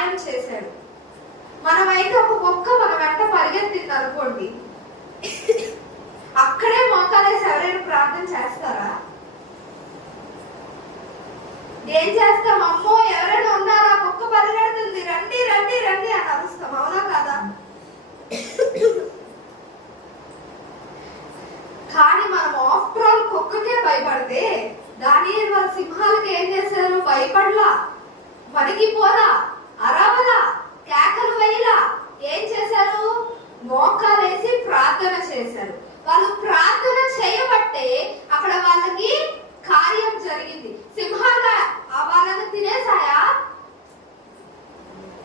సహాయం చేశాడు. మనమైతే ఒక మొక్క మన వెంట పరిగెత్తింది అనుకోండి, అక్కడే మోకాలేసి ఎవరైనా ప్రార్థన చేస్తారా? ఏం చేస్తాం? అమ్మో ఎవరైనా ఉన్నారా, మొక్క పరిగెడుతుంది, రండి రండి రండి అని అరుస్తాం. అవునా కాదా? కానీ మనం ఆఫ్టర్ ఆల్ కుక్కకే భయపడితే దానియేలు వాళ్ళ సింహాలకు ఏం చేశారు? భయపడలా, వణికిపోలా, అరవలా, కేకలు వేయలా. ఏం చేశారు? మోకాలేసి ప్రార్థన చేశారు. వాళ్ళు ప్రార్థన చేయబట్టే అక్కడ వాళ్ళకి కార్యం జరిగింది. సింహాలు వాళ్ళని తినేసాయా?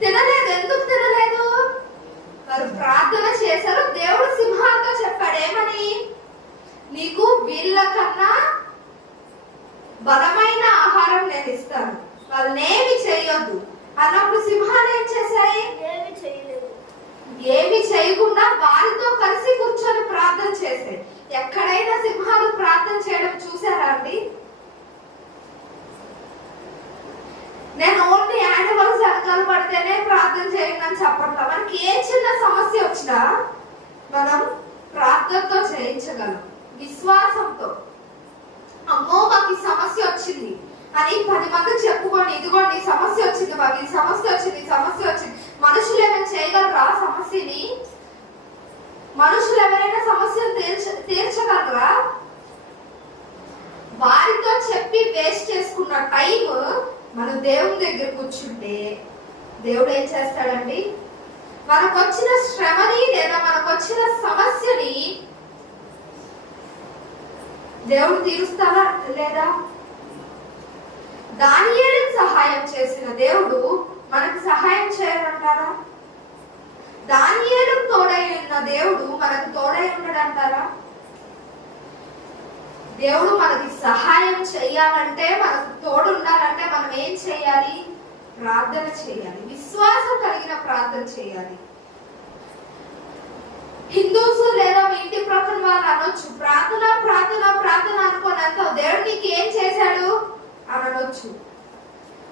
తినలేదు. ఎందుకు తినలేదు? వారు ప్రార్థన చేశారు. దేవుడు సింహాలతో చెప్పాడు ఏమని? నీకు వీళ్ళకన్నా బలమైన ఆహారం నేను ఇస్తాను, వాళ్ళనేమి చేయొద్దు అన్నప్పుడు సింహాలు ఏం చేశాయి? ఏమి చేయకుండా వారితో కలిసి కూర్చొని ప్రార్థన చేశాయి. ఎక్కడైనా సింహాలు ప్రార్థన చేయడం చూసారా అండి? నేను ఓన్లీ యానిమల్స్ వెనకాల పడితేనే ప్రార్థన చేయండి అని చెప్పట్లా. మనకి ఏ చిన్న సమస్య వచ్చినా మనం ప్రార్థనతో చేయించగలం, విశ్వాసంతో. అమ్మో మాకు ఈ సమస్య వచ్చింది అని 10 మందికి చెప్పుకోండి. ఇదిగోండి సమస్య వచ్చింది, మాకు ఈ సమస్య వచ్చింది, సమస్య వచ్చింది. మనుషులు ఏమైనా చేయగలరా సమస్యని? మనుషులు ఎవరైనా సమస్యను తీర్చగలరా? వారితో చెప్పి వేస్ట్ చేసుకున్న టైం మనం దేవుని దగ్గర కూర్చుంటే దేవుడు ఏం చేస్తాడండి? మనకు వచ్చిన శ్రమని లేదా మనకు వచ్చిన సమస్యని దేవుడు తీరుస్తాడా లేదా? దానియేలుకు సహాయం చేసిన దేవుడు మనకు సహాయం చేయాలంటారా? దానియేలుకు తోడై ఉన్న దేవుడు మనకు తోడై ఉండడంటారా? దేవుడు మనకి సహాయం చేయాలంటే, మనకు తోడు ఉండాలంటే మనం ఏం చేయాలి? ప్రార్థన చేయాలి, విశ్వాసం కలిగిన ప్రార్థన చేయాలి. హిందూస్ లేదా మీ ఇంటి ప్రక్కన వాళ్ళు అనొచ్చు, ప్రార్థన ప్రార్థన ప్రార్థన అనుకోనంత దేవుడు నీకు ఏం చేశాడు అని అనొచ్చు.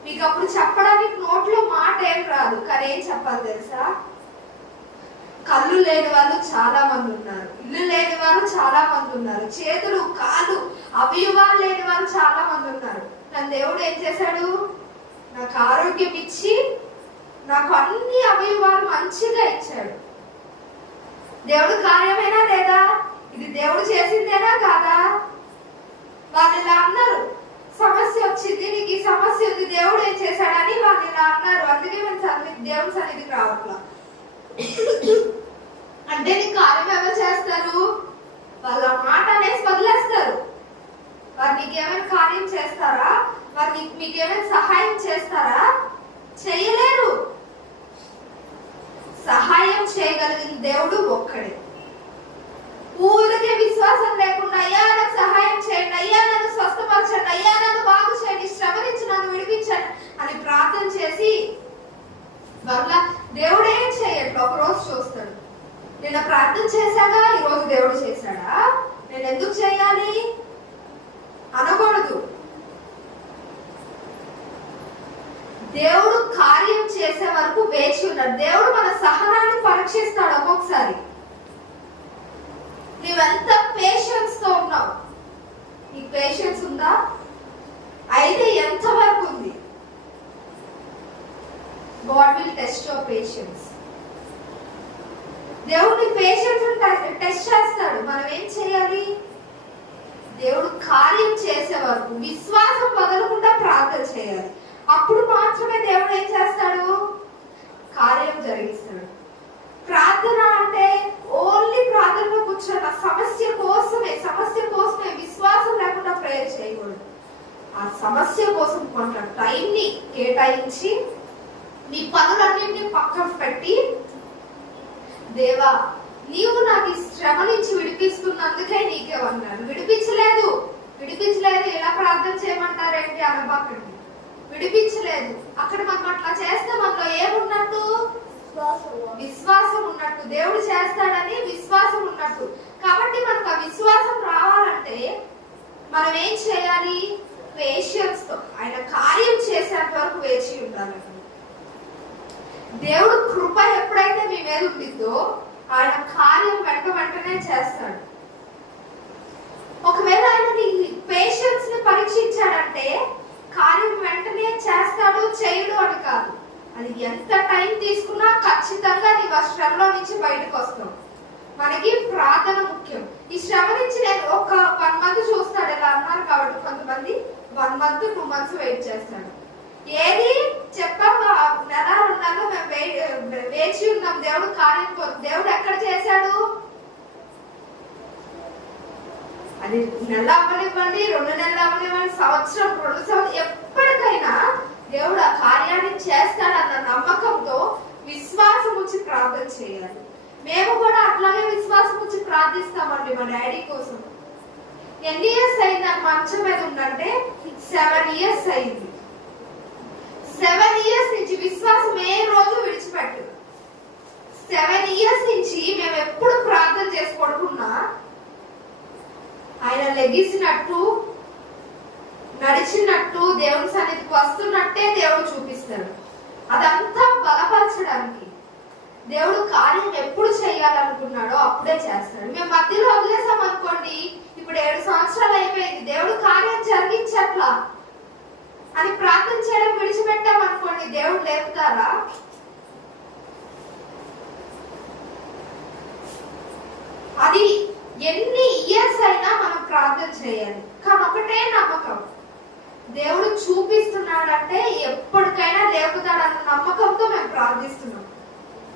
మీకు అప్పుడు చెప్పడానికి నోట్లో మాట ఏం రాదు, కానీ ఏం చెప్పాలి తెలుసా? కళ్ళు లేని వాళ్ళు చాలా మంది ఉన్నారు, ఇల్లు లేని వాళ్ళు చాలా మంది ఉన్నారు, చేతులు కాళ్ళు అవయవాలు లేని వాళ్ళు చాలా మంది ఉన్నారు. నన్ను దేవుడు ఏం చేశాడు? నాకు ఆరోగ్యం ఇచ్చి నాకు అన్ని అవయవాలు మంచిగా ఇచ్చాడు. దేవుడు కార్యమేనా లేదా? ఇది దేవుడు చేసిందేనా కాదా? వాళ్ళు ఇలా అన్నారు, సమస్య వచ్చింది, నీకు ఈ సమస్య ఉంది, దేవుడు ఏం చేశాడని వాళ్ళు ఇలా అన్నారు, అందుకే మేము దేవుని సన్నిధికి రావట్లా. అంటే నీకు కార్యం ఎవరు చేస్తారు? వాళ్ళ మాట అనేసి వదిలేస్తారు. వారు నీకేమైనా కార్యం చేస్తారా? వారు మీకేమైనా సహాయం చేస్తారా? చేయలేరు. సహాయం చేయగలిగిన దేవుడు ఒక్కడే. ఊరికే విశ్వాసం లేకుండా అయ్యా నాకు సహాయం చేయండి, అయ్యా నన్ను స్వస్థపరచండి, అయ్యా నన్ను బాగు చేయండి, శ్రమ నుంచి నన్ను విడిపించండి అని ప్రార్థన చేసి వల్ల దేవుడు ఏం చేయట్లేదు. ఒకరోజు చూస్తాడు, నిన్న ప్రార్థన చేశాగా ఈరోజు దేవుడు చేశాడా, నేను ఎందుకు చేయాలి అనకూడదు. దేవుడు కార్యం చేసే వరకు వేచి ఉన్నాడు. దేవుడు మన సహనాన్ని పరీక్షిస్తాడు. ఒక్కొక్కసారి నువ్వెంత పేషెన్స్ తో ఉన్నావు, నీకు పేషెన్స్ ఉందా? అయితే ఎంత వరకు ఉంది? God will test your patience. దేవుడిని పేషెన్స్ టెస్ట్ చేస్తాడు. మనం ఏం చేయాలి? దేవుడు కార్యం చేసే వరకు విశ్వాసం వదలకుండా ప్రార్థన చేయాలి. అప్పుడు మాత్రమే దేవుడు ఏం చేస్తాడు? కార్యం జరిగిస్తాడు. ప్రార్థన అంటే ఓన్లీ ప్రార్థనలో కూర్చొని సమస్య కోసమే విశ్వాసం లేకుండా ప్రేయర్ చేయకూడదు. ఆ సమస్య కోసం కొంత టైంని కేటాయించి మీ పనులన్నింటినీ పక్కన పెట్టి, దేవా నీవు నాకు ఈ శ్రమ నుంచి విడిపిస్తున్నందుకే నీకే వందనాలు. విడిపించలేదు ఇలా ప్రార్థన చేయమంటారేంటి అనబాకండి. విడిపించలేదు. అక్కడ మనం అట్లా చేస్తే మనలో ఏమున్నట్టు? విశ్వాసం ఉన్నట్టు. దేవుడు చేస్తాడని విశ్వాసం ఉన్నట్టు. కాబట్టి మనకు ఆ విశ్వాసం రావాలంటే మనం ఏం చేయాలి? పేషెన్స్ తో ఆయన కార్యం చేసేంత వరకు వేచి ఉండాలండి. దేవుడు కృప ఎప్పుడైతే మీ మీద ఉండిద్దో ఆయన కార్యం వెంటనే చేస్తాడు. ఒకవేళ ఆయన నీ పేషెన్స్ ని పరీక్షించాడంటే కార్యం వెంటనే చేస్తాడు చేయడు అని కాదు. అది ఎంత టైం తీసుకున్నా ఖచ్చితంగా నీ శ్రమలో నుంచి బయటకు వస్తావు. మనకి ప్రార్థన ముఖ్యం. ఈ శ్రమ నుంచి నేను ఒక 1 మంత్ చూస్తాడు ఇలా అన్నారు కాబట్టి కొంతమంది 1 మంత్ 2 మంత్స్ వెయిట్ చేస్తాడు. ఏది చెప్పాక నెల 2 నెలలు మేము వేచి ఉన్నాం దేవుడు కార్యం కోసం. దేవుడు ఎక్కడ చేశాడు? అది నెల అవ్వనివ్వండి, 2 నెలలు అవ్వనివ్వండి, సంవత్సరం 2 సంవత్సరం, ఎప్పటికైనా దేవుడు ఆ కార్యాన్ని చేస్తాడన్న నమ్మకంతో విశ్వాసం ఉంచి ప్రార్థన చేయాలి. మేము కూడా అట్లాగే విశ్వాసం ఉంచి ప్రార్థిస్తామండి మా డాడీ కోసం. ఎన్ని ఇయర్స్ అయింది నాకు మంచం మీద ఉందంటే 7 ఇయర్స్ అయింది. 7 ఇయర్స్ నుంచి విశ్వాసం ఏ రోజు విడిచిపెట్టదు. 7 ఇయర్స్ నుంచి మేము ఎప్పుడు ప్రార్థన చేసి పడుకున్నా ఆయన లెగిసినట్టు నడిచినట్టు దేవుని సన్నిధికి వస్తున్నట్టే దేవుడు చూపిస్తాడు. అదంతా బలపరచడానికి దేవుడు కార్యం ఎప్పుడు చేయాలనుకున్నాడో అప్పుడే చేస్తాడు. మేము మధ్యలో వదిలేసాం అనుకోండి, ఇప్పుడు 7 సంవత్సరాలు అయిపోయింది దేవుడు కార్యం జరిగించట్లా అని ప్రార్థన చేయడం విడిచిపెట్టాం అనుకోండి, దేవుడు లేపుతారా? అది ఎన్ని ఇయర్స్ అయినా మనం ప్రార్థన చేయాలి. కానీ ఒకటే నమ్మకం, దేవుడు చూపిస్తున్నాడంటే ఎప్పటికైనా లేపుతాడన్న నమ్మకంతో మేము ప్రార్థిస్తున్నాం.